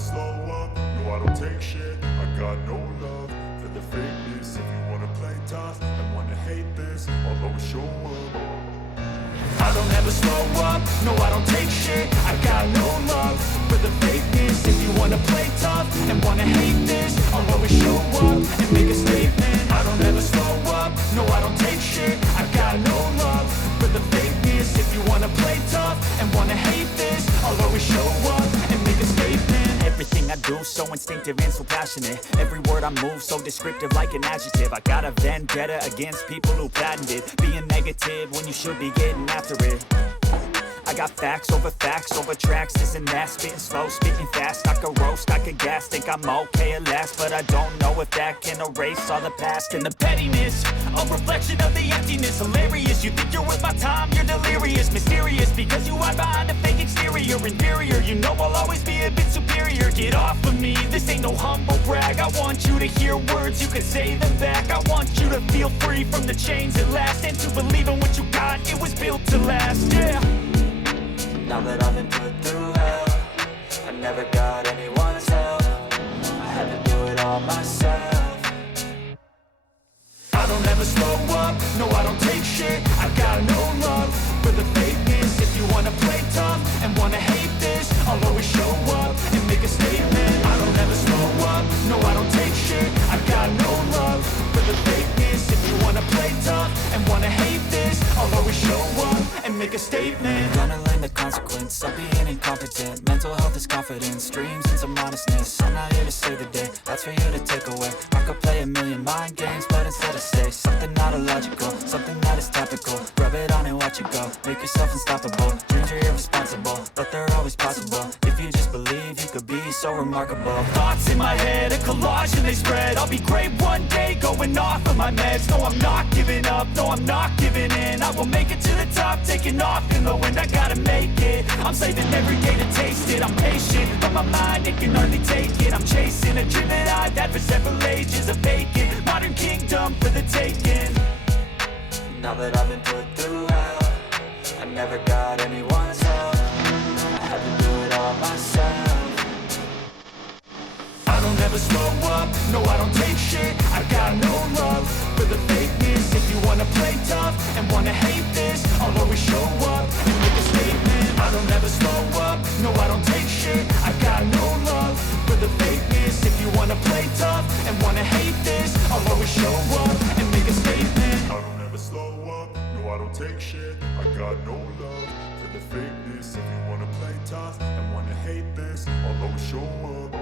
slow up, no I don't take shit. I got no love for the fakeness. If you wanna play tough and wanna hate this, I'll always show up. I don't ever slow up, no I don't take shit. I got no love for the fakeness. If you wanna play tough and wanna hate this, I'll always show up and make a statement. I don't ever slow up, no I don't take shit. I got no love for the fakeness. If you wanna play tough and wanna hate this, I'll always show up and make a statement. Everything I do so instinctive and so passionate. Every word I move so descriptive like an adjective. I got a vendetta against people who patented being negative when you should be getting after it. I got facts over tracks, this and that. Spitting slow, spitting fast, I could roast, I could gas. Think I'm okay at last, but I don't know if that can erase all the past. And the pettiness, a reflection of the emptiness. Hilarious, you think you're worth my time, you're delirious. Mysterious, because you hide behind a fake exterior. Inferior, you know I'll always be a bit superior. Get off of me, this ain't no humble brag. I want you to hear words, you can say them back. I want you to feel free from the chains at last, and to believe in what you got, it was built to last, yeah. Now that I've been put through hell, I never got anyone's help. I had to do it all myself. I don't ever slow up, no I don't take shit. I got no love for the fakeness. If you wanna play tough and wanna hate this, I'll always show up and make a statement. I don't ever slow up, no I don't take shit. I got no love for the fakeness. If you wanna play tough and wanna hate this, I'll always show up and make a statement. Gonna learn the consequence of being incompetent. Mental health is confidence, dreams and some honestness. I'm not here to save the day, that's for you to take away. I could play a million mind games, but instead I say something not illogical, something that is topical. Rub it on and watch it go, make yourself unstoppable. Dreams are irresponsible, but they're always possible. If you just believe, you could be so remarkable. Thoughts in my head, a collage and they spread. I'll be great one day, going off of my meds. No, I'm not giving up, no, I'm not giving in. I will make it to the top, taking off in the wind. I gotta make it, I'm saving every day to taste it. I'm patient, but my mind, it can hardly take it. I'm chasing a dream that I've had for several ages. A vacant, modern kingdom for the taking. Now that I've been put through hell, I never got anyone's help. I had to do it all myself. I don't ever slow up, no I don't take shit. I got no love for the fakeness. If you wanna play tough and wanna hate this, I'll always show up and make a statement. I don't ever slow up, no I don't take shit. I got no love for the fakeness. If you wanna play tough and wanna hate this, I'll always show up and make a statement. I don't ever slow up, no I don't take shit. I got no love for the fakeness. If you wanna play tough and wanna hate this, I'll always show up.